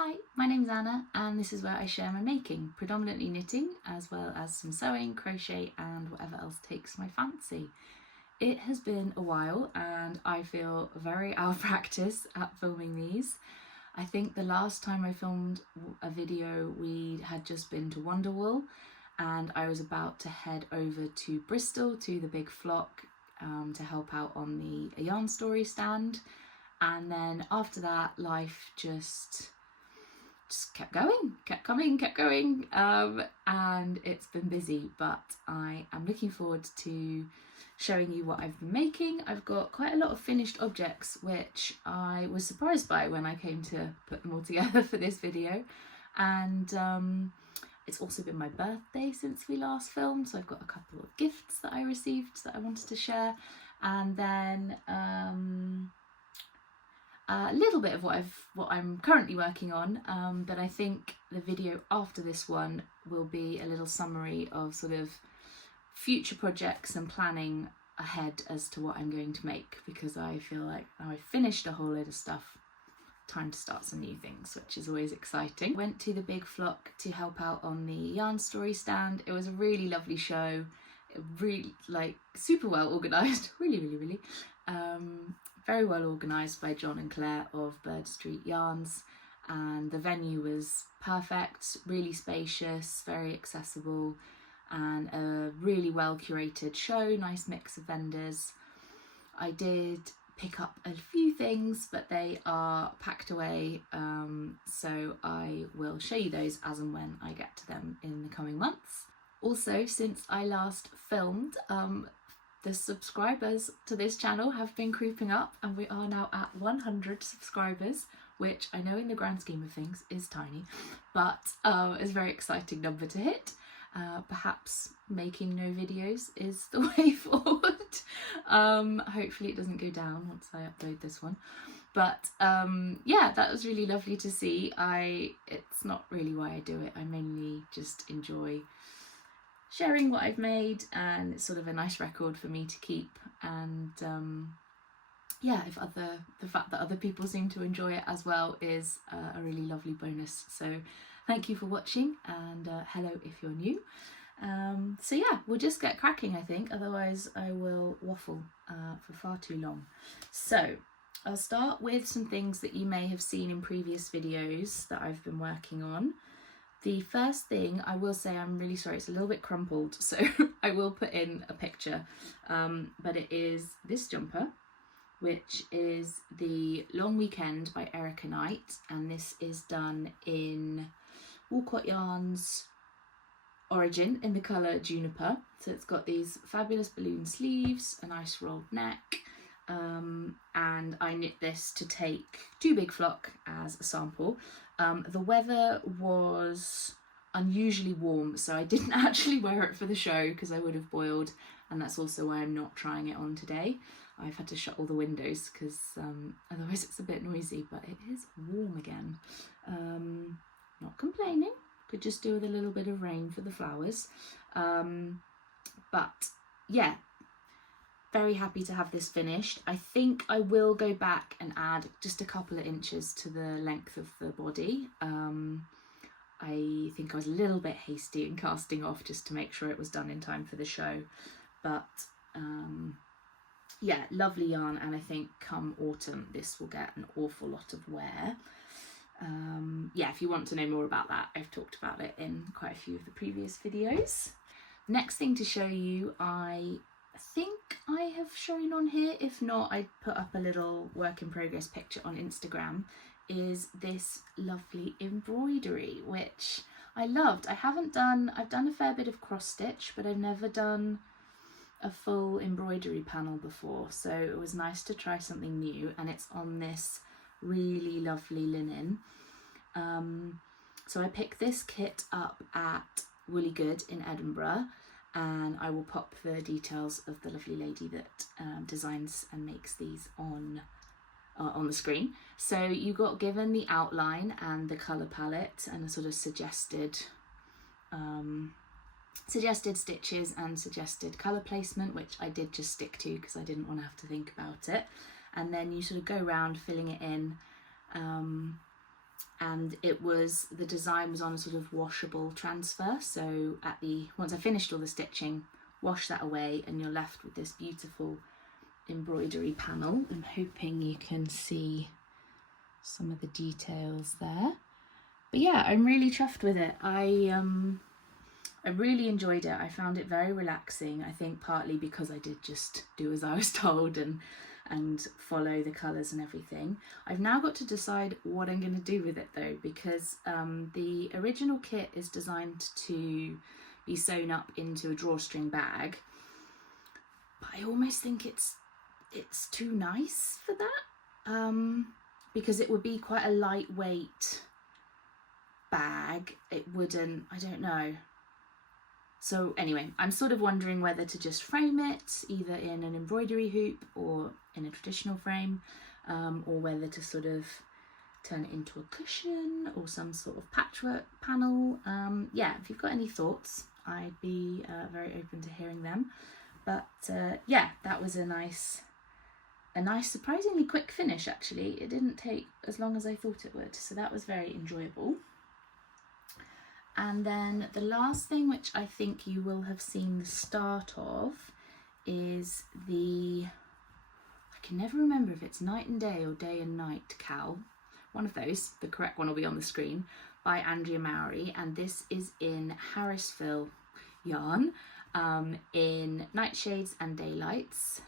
Hi, my name's Anna and this is where I share my making, predominantly knitting as well as some sewing, crochet and whatever else takes my fancy. It has been a while and I feel very out of practice at filming these. I think the last time I filmed a video we had just been to Wonderwool and I was about to head over to Bristol to the Big Flock to help out on the yarn story stand, and then after that life just kept going, kept coming, kept going, and it's been busy, but I am looking forward to showing you what I've been making. I've got quite a lot of finished objects which I was surprised by when I came to put them all together for this video, and it's also been my birthday since we last filmed, so I've got a couple of gifts that I received that I wanted to share, and then a little bit of what I'm currently working on, but I think the video after this one will be a little summary of sort of future projects and planning ahead as to what I'm going to make, because I feel like now I've finished a whole load of stuff, time to start some new things, which is always exciting. Went to the Big Flock to help out on the yarn story stand. It was a really lovely show, really like super well organised, really. Very well organised by John and Claire of Bird Street Yarns, and the venue was perfect, really spacious, very accessible, and a really well curated show, nice mix of vendors. I did pick up a few things, but they are packed away, so I will show you those as and when I get to them in the coming months. Also, since I last filmed, the subscribers to this channel have been creeping up and we are now at 100 subscribers, which I know in the grand scheme of things is tiny, but it's a very exciting number to hit. Perhaps making no videos is the way forward. Hopefully it doesn't go down once I upload this one. But yeah, that was really lovely to see. It's not really why I do it. I mainly just enjoy sharing what I've made, and it's sort of a nice record for me to keep, and yeah, the fact that other people seem to enjoy it as well is a really lovely bonus. So thank you for watching, and hello if you're new. So yeah, we'll just get cracking, I think, otherwise I will waffle for far too long. So I'll start with some things that you may have seen in previous videos that I've been working on. The first thing, I will say, I'm really sorry, it's a little bit crumpled, so I will put in a picture, but it is this jumper, which is the Long Weekend by Erica Knight, and this is done in Woolcott Yarns Origin in the colour Juniper. So it's got these fabulous balloon sleeves, a nice rolled neck, and I knit this to take to Big Flock as a sample. The weather was unusually warm, so I didn't actually wear it for the show because I would have boiled, and that's also why I'm not trying it on today. I've had to shut all the windows because otherwise it's a bit noisy, but it is warm again. Not complaining, could just do with a little bit of rain for the flowers. But yeah, very happy to have this finished. I think I will go back and add just a couple of inches to the length of the body. I think I was a little bit hasty in casting off just to make sure it was done in time for the show, but yeah, lovely yarn, and I think come autumn this will get an awful lot of wear. Yeah, if you want to know more about that, I've talked about it in quite a few of the previous videos. Next thing to show you, I think I have shown on here, if not I put up a little work in progress picture on Instagram, is this lovely embroidery, which I loved. I've done a fair bit of cross stitch, but I've never done a full embroidery panel before, so it was nice to try something new, and it's on this really lovely linen. So I picked this kit up at Woolly Good in Edinburgh, and I will pop the details of the lovely lady that designs and makes these on the screen. So you got given the outline and the colour palette and a sort of suggested stitches and suggested colour placement, which I did just stick to because I didn't want to have to think about it. And then you sort of go around filling it in and the design was on a sort of washable transfer. So once I finished all the stitching, wash that away and you're left with this beautiful embroidery panel. I'm hoping you can see some of the details there. But yeah, I'm really chuffed with it. I really enjoyed it. I found it very relaxing. I think partly because I did just do as I was told and follow the colours and everything. I've now got to decide what I'm going to do with it though, because the original kit is designed to be sewn up into a drawstring bag, but I almost think it's too nice for that, because it would be quite a lightweight bag. It wouldn't, I don't know. So anyway, I'm sort of wondering whether to just frame it either in an embroidery hoop or in a traditional frame, or whether to sort of turn it into a cushion or some sort of patchwork panel. Yeah, if you've got any thoughts, I'd be very open to hearing them. But yeah, that was a nice surprisingly quick finish actually. It didn't take as long as I thought it would, so that was very enjoyable. And then the last thing, which I think you will have seen the start of, is I can never remember if it's Night and Day or Day and Night cowl. One of those, the correct one will be on the screen, by Andrea Mowry. And this is in Harrisville yarn, in Nightshades and Daylights.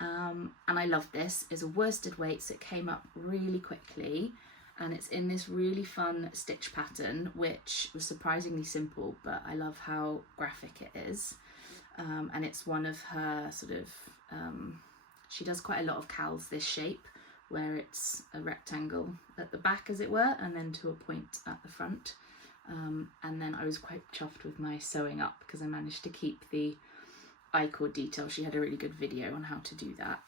And I love this. It's a worsted weight, so it came up really quickly. And it's in this really fun stitch pattern, which was surprisingly simple, but I love how graphic it is. And it's one of her sort of, she does quite a lot of cowls this shape, where it's a rectangle at the back, as it were, and then to a point at the front. And then I was quite chuffed with my sewing up because I managed to keep the I-cord detail. She had a really good video on how to do that.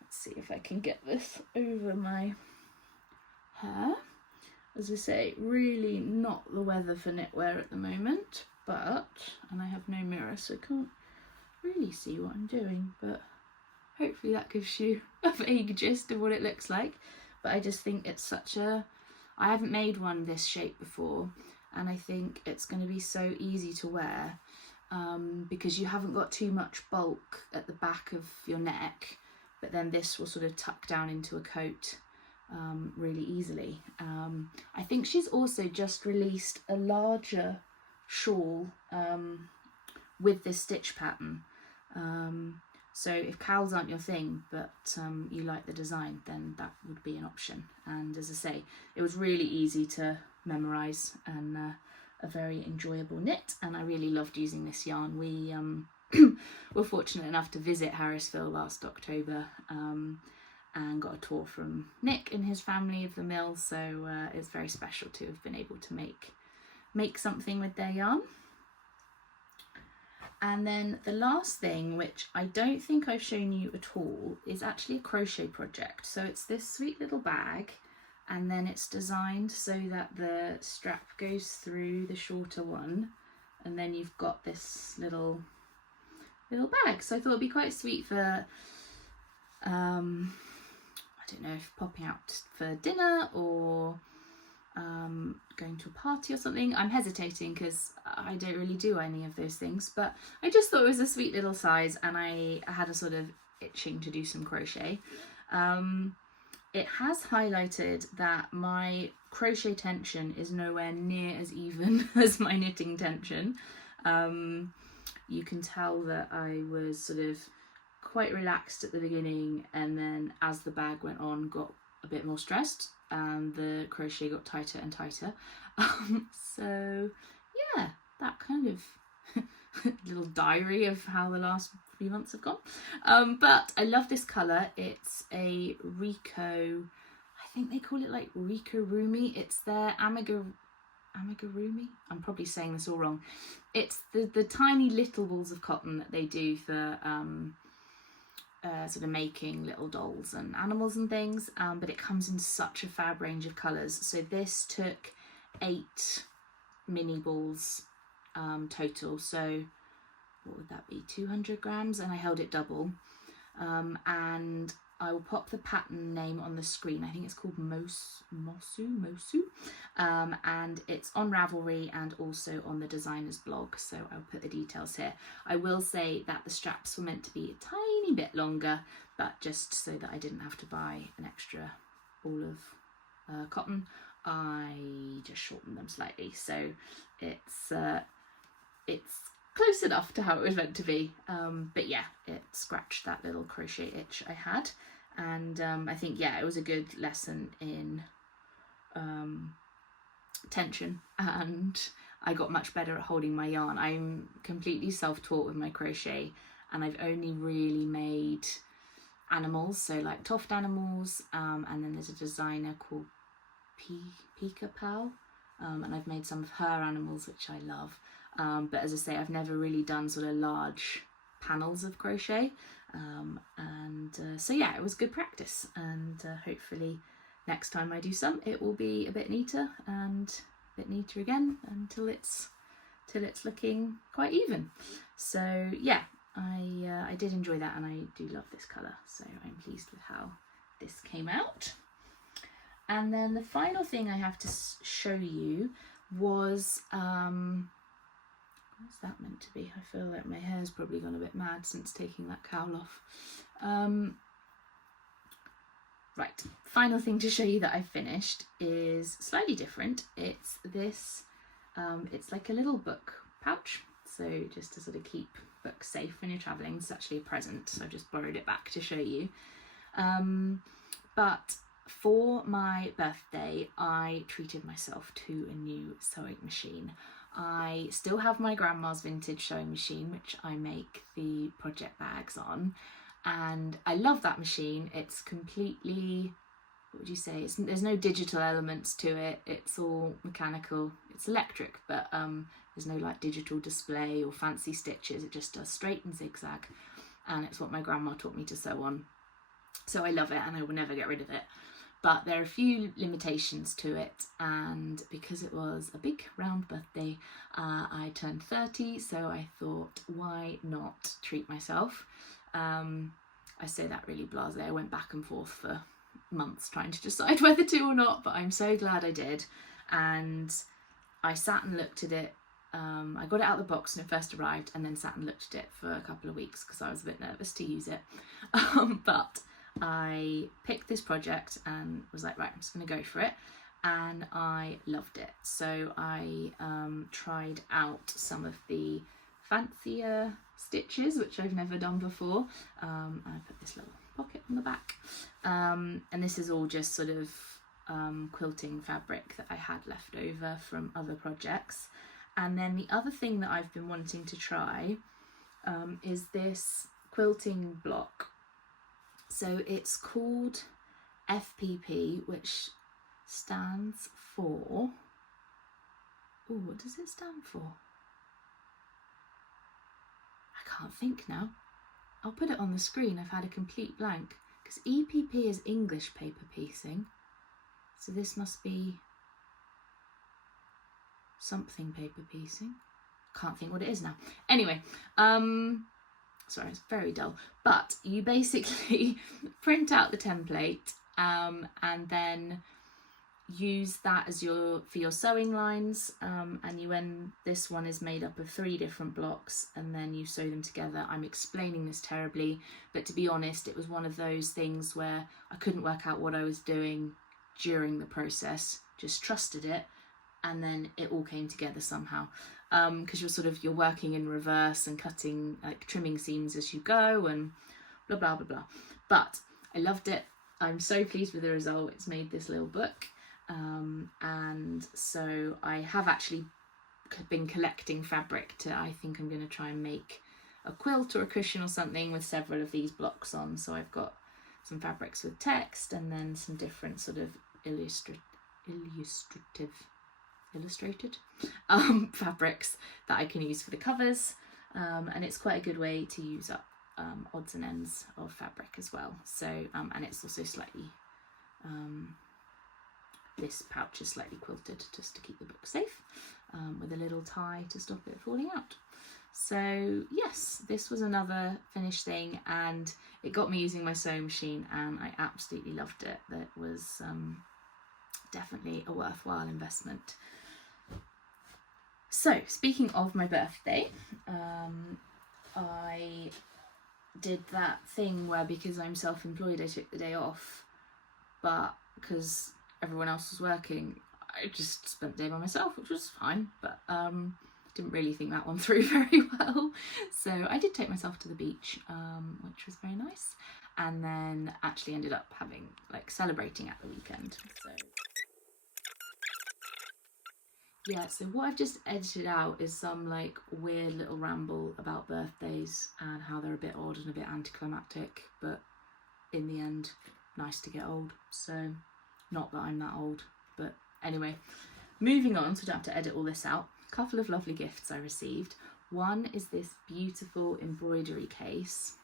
Let's see if I can get this over my hair. As I say, really not the weather for knitwear at the moment, but, and I have no mirror so I can't really see what I'm doing, but hopefully that gives you a vague gist of what it looks like. But I just think it's I haven't made one this shape before, and I think it's going to be so easy to wear, because you haven't got too much bulk at the back of your neck, but then this will sort of tuck down into a coat really easily. I think she's also just released a larger shawl with this stitch pattern. So if cowls aren't your thing, but you like the design, then that would be an option. And as I say, it was really easy to memorise and a very enjoyable knit, and I really loved using this yarn. We were fortunate enough to visit Harrisville last October, and got a tour from Nick and his family of the mill, so it's very special to have been able to make something with their yarn. And then the last thing, which I don't think I've shown you at all, is actually a crochet project. So it's this sweet little bag, and then it's designed so that the strap goes through the shorter one, and then you've got this little bag. So I thought it'd be quite sweet for I don't know, if popping out for dinner or going to a party or something. I'm hesitating because I don't really do any of those things, but I just thought it was a sweet little size, and I had a sort of itching to do some crochet. It has highlighted that my crochet tension is nowhere near as even as my knitting tension. You can tell that I was sort of quite relaxed at the beginning, and then as the bag went on, got a bit more stressed, and the crochet got tighter and tighter. So yeah, that kind of little diary of how the last few months have gone. But I love this colour. It's a Rico, I think they call it like Rico Rumi. It's their amigurumi. I'm probably saying this all wrong. It's the tiny little balls of cotton that they do for sort of making little dolls and animals and things, but it comes in such a fab range of colours. So this took 8 mini balls total, so what would that be, 200 grams, and I held it double, and I will pop the pattern name on the screen. I think it's called Mosu, and it's on Ravelry and also on the designer's blog, so I'll put the details here. I will say that the straps were meant to be a tiny bit longer, but just so that I didn't have to buy an extra ball of cotton, I just shortened them slightly, so it's close enough to how it was meant to be, but yeah, it scratched that little crochet itch I had, and I think, yeah, it was a good lesson in tension, and I got much better at holding my yarn. I'm completely self-taught with my crochet, and I've only really made animals, so like Toft Animals, and then there's a designer called Pika Pal, and I've made some of her animals, which I love. But as I say, I've never really done sort of large panels of crochet, so yeah, it was good practice, and hopefully next time I do some, it will be a bit neater and a bit neater again until it's looking quite even. So yeah, I did enjoy that, and I do love this colour, so I'm pleased with how this came out. And then the final thing I have to show you was what's that meant to be? I feel like my hair's probably gone a bit mad since taking that cowl off. Right, final thing to show you that I finished is slightly different. It's this, it's like a little book pouch, so just to sort of keep books safe when you're travelling. It's actually a present, so I've just borrowed it back to show you. But for my birthday, I treated myself to a new sewing machine. I still have my grandma's vintage sewing machine, which I make the project bags on, and I love that machine. It's completely, what would you say, there's no digital elements to it, it's all mechanical. It's electric, but there's no like digital display or fancy stitches. It just does straight and zigzag, and it's what my grandma taught me to sew on, so I love it and I will never get rid of it. But there are a few limitations to it, and because it was a big round birthday, I turned 30, so I thought, why not treat myself? I say that really blasé. I went back and forth for months trying to decide whether to or not, but I'm so glad I did. And I sat and looked at it. I got it out of the box when it first arrived, and then sat and looked at it for a couple of weeks because I was a bit nervous to use it. But I picked this project and was like, right, I'm just going to go for it, and I loved it. So I tried out some of the fancier stitches, which I've never done before. I put this little pocket on the back, and this is all just sort of quilting fabric that I had left over from other projects. And then the other thing that I've been wanting to try is this quilting block. So it's called FPP, which stands for, oh, what does it stand for? I can't think now. I'll put it on the screen. I've had a complete blank, because EPP is English paper piecing, so this must be something paper piecing. Can't think what it is now. Anyway, sorry, it's very dull, but you basically print out the template and then use that as for your sewing lines, and this one is made up of 3 different blocks, and then you sew them together. I'm explaining this terribly, but to be honest, it was one of those things where I couldn't work out what I was doing during the process, just trusted it, and then it all came together somehow. Because you're working in reverse and cutting, like trimming seams as you go, and blah blah blah blah. But I loved it. I'm so pleased with the result. It's made this little book, and so I have actually been collecting fabric I think I'm going to try and make a quilt or a cushion or something with several of these blocks on. So I've got some fabrics with text, and then some different sort of illustrated fabrics that I can use for the covers, and it's quite a good way to use up odds and ends of fabric as well. So and it's also slightly this pouch is slightly quilted just to keep the book safe, with a little tie to stop it falling out. So yes, this was another finished thing, and it got me using my sewing machine, and I absolutely loved it. That was definitely a worthwhile investment. So speaking of my birthday, I did that thing where, because I'm self-employed, I took the day off, but because everyone else was working, I just spent the day by myself, which was fine, but didn't really think that one through very well. So I did take myself to the beach, which was very nice, and then actually ended up having, like, celebrating at the weekend. So yeah, so what I've just edited out is some like weird little ramble about birthdays and how they're a bit odd and a bit anticlimactic, but in the end, nice to get old. So not that I'm that old, but anyway, moving on, so I don't have to edit all this out. A couple of lovely gifts I received. One is this beautiful embroidery case,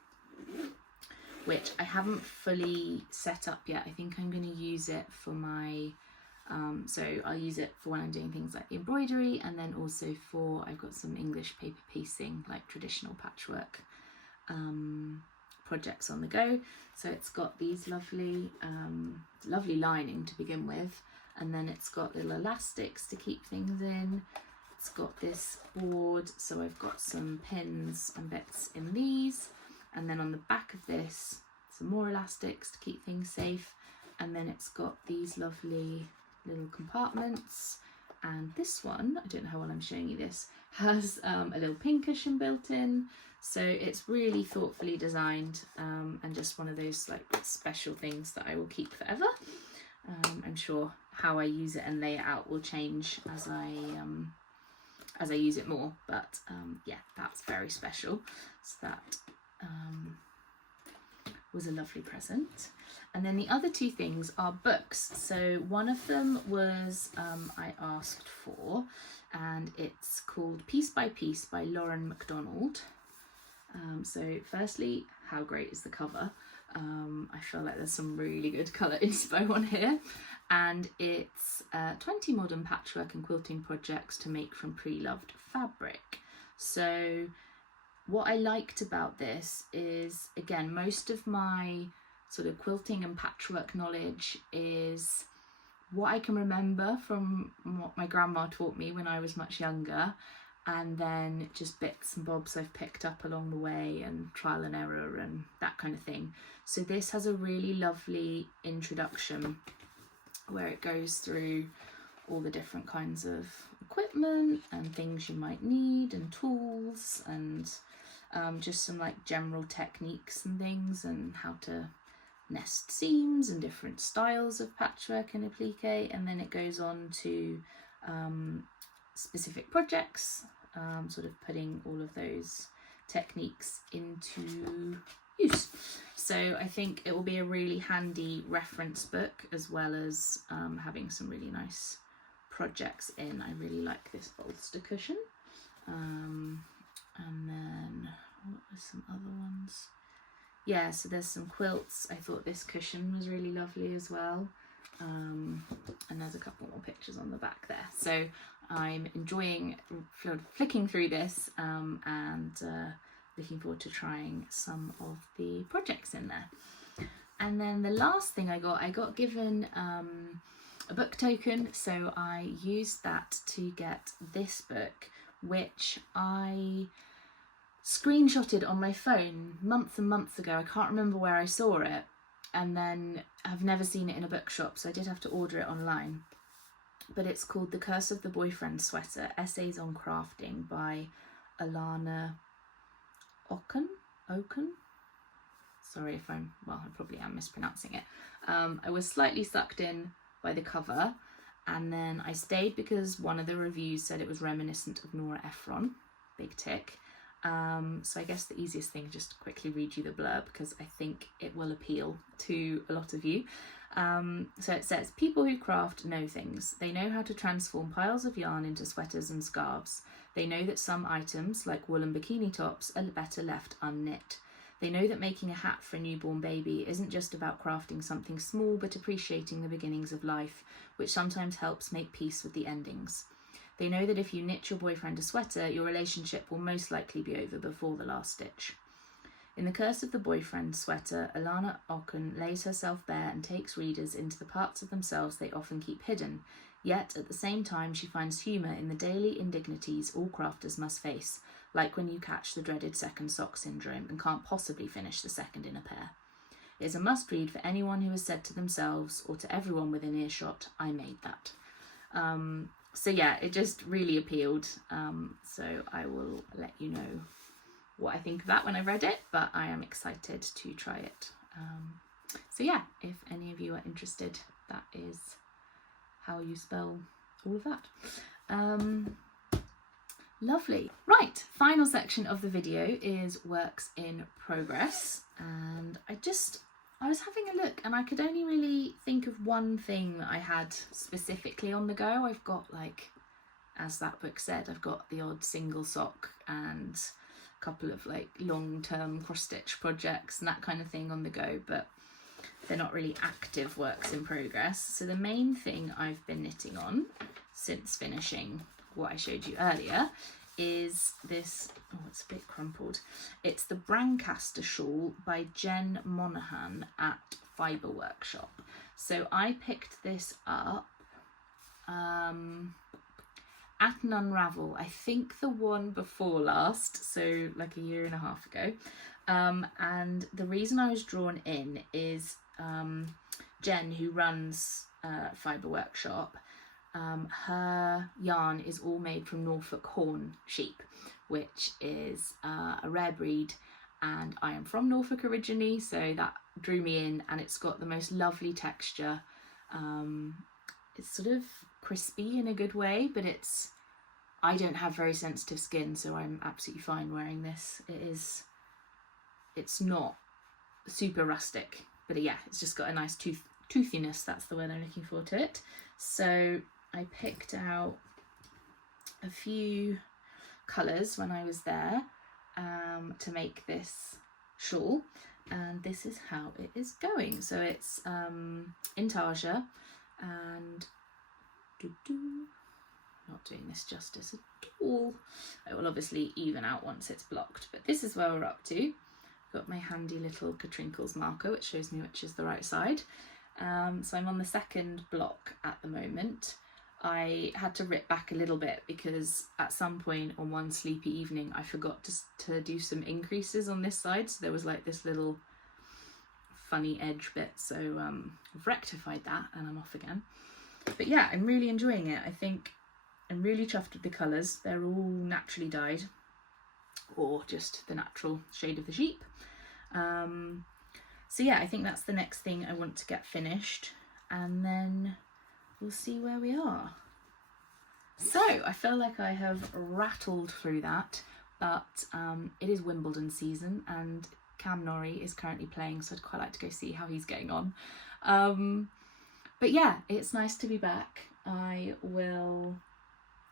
which I haven't fully set up yet. I think I'm going to use it for my so I'll use it for when I'm doing things like the embroidery, and then also for, I've got some English paper piecing, like traditional patchwork projects on the go. So it's got these lovely lining to begin with, and then it's got little elastics to keep things in. It's got this board, so I've got some pins and bits in these, and then on the back of this some more elastics to keep things safe, and then it's got these lovely little compartments, and this one, I don't know how well I'm showing you this, has a little pin cushion built in, so it's really thoughtfully designed, and just one of those like special things that I will keep forever. I'm sure how I use it and lay it out will change as I use it more, but yeah, that's very special. So that was a lovely present. And then the other two things are books. So one of them was I asked for, and it's called Piece by Piece by Lauren MacDonald. So firstly, how great is the cover? I feel like there's some really good colour inspo on here, and it's 20 modern patchwork and quilting projects to make from pre-loved fabric. So what I liked about this is, again, most of my sort of quilting and patchwork knowledge is what I can remember from what my grandma taught me when I was much younger, and then just bits and bobs I've picked up along the way and trial and error and that kind of thing. So this has a really lovely introduction where it goes through all the different kinds of equipment and things you might need and tools, and just some like general techniques and things, and how to nest seams and different styles of patchwork and applique, and then it goes on to specific projects, sort of putting all of those techniques into use. So I think it will be a really handy reference book, as well as having some really nice projects in. I really like this bolster cushion, and then what are some other ones? Yeah, so there's some quilts. I thought this cushion was really lovely as well, and there's a couple more pictures on the back there. So I'm enjoying flicking through this, and looking forward to trying some of the projects in there. And then the last thing I got given a book token, so I used that to get this book, which I screenshotted on my phone months and months ago. I can't remember where I saw it, and then I've never seen it in a bookshop, so I did have to order it online. But it's called The Curse of the Boyfriend Sweater, Essays on Crafting by Alana Oken. Sorry if I probably am mispronouncing it. I was slightly sucked in by the cover, and then I stayed because one of the reviews said it was reminiscent of Nora Ephron. Big tick. So I guess the easiest thing is just to quickly read you the blurb, because I think it will appeal to a lot of you. So it says, people who craft know things. They know how to transform piles of yarn into sweaters and scarves. They know that some items, like woolen bikini tops, are better left unknit. They know that making a hat for a newborn baby isn't just about crafting something small, but appreciating the beginnings of life, which sometimes helps make peace with the endings. They know that if you knit your boyfriend a sweater, your relationship will most likely be over before the last stitch. In The Curse of the Boyfriend Sweater, Alana Ocken lays herself bare and takes readers into the parts of themselves they often keep hidden, yet at the same time she finds humour in the daily indignities all crafters must face, like when you catch the dreaded second sock syndrome and can't possibly finish the second in a pair. It is a must-read for anyone who has said to themselves, or to everyone within earshot, I made that. So yeah, it just really appealed. So I will let you know what I think of that when I've read it, but I am excited to try it. So yeah, if any of you are interested, that is how you spell all of that. Lovely. Right, final section of the video is works in progress, and I was having a look and I could only really think of one thing that I had specifically on the go. I've got, like, as that book said, I've got the odd single sock and a couple of like long-term cross-stitch projects and that kind of thing on the go, but they're not really active works in progress. So the main thing I've been knitting on since finishing what I showed you earlier is this, oh, it's a bit crumpled. It's the Brancaster shawl by Jen Monaghan at Fibre Workshop. So I picked this up at an Unravel, I think the one before last, so like a year and a half ago. And the reason I was drawn in is Jen, who runs Fibre Workshop, her yarn is all made from Norfolk Horn sheep, which is a rare breed, and I am from Norfolk originally, so that drew me in, and it's got the most lovely texture. It's sort of crispy in a good way, but I don't have very sensitive skin, so I'm absolutely fine wearing this. It's not super rustic, but yeah, it's just got a nice toothiness, that's the word I'm looking for, to it. So I picked out a few colours when I was there to make this shawl, and this is how it is going. So it's Intarsia, and not doing this justice at all. I will obviously even out once it's blocked, but this is where we're up to. Got my handy little Katrinkles marker, which shows me which is the right side. So I'm on the second block at the moment. I had to rip back a little bit because at some point on one sleepy evening I forgot to do some increases on this side, so there was like this little funny edge bit, so I've rectified that and I'm off again. But yeah, I'm really enjoying it. I think I'm really chuffed with the colours. They're all naturally dyed, or just the natural shade of the sheep. So yeah, I think that's the next thing I want to get finished, and then we'll see where we are. So I feel like I have rattled through that, but it is Wimbledon season and Cam Norrie is currently playing, so I'd quite like to go see how he's getting on. But yeah, it's nice to be back. I will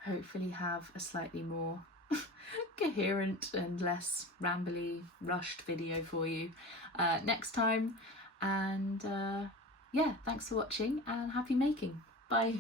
hopefully have a slightly more coherent and less rambly, rushed video for you next time. And yeah, thanks for watching and happy making. Bye.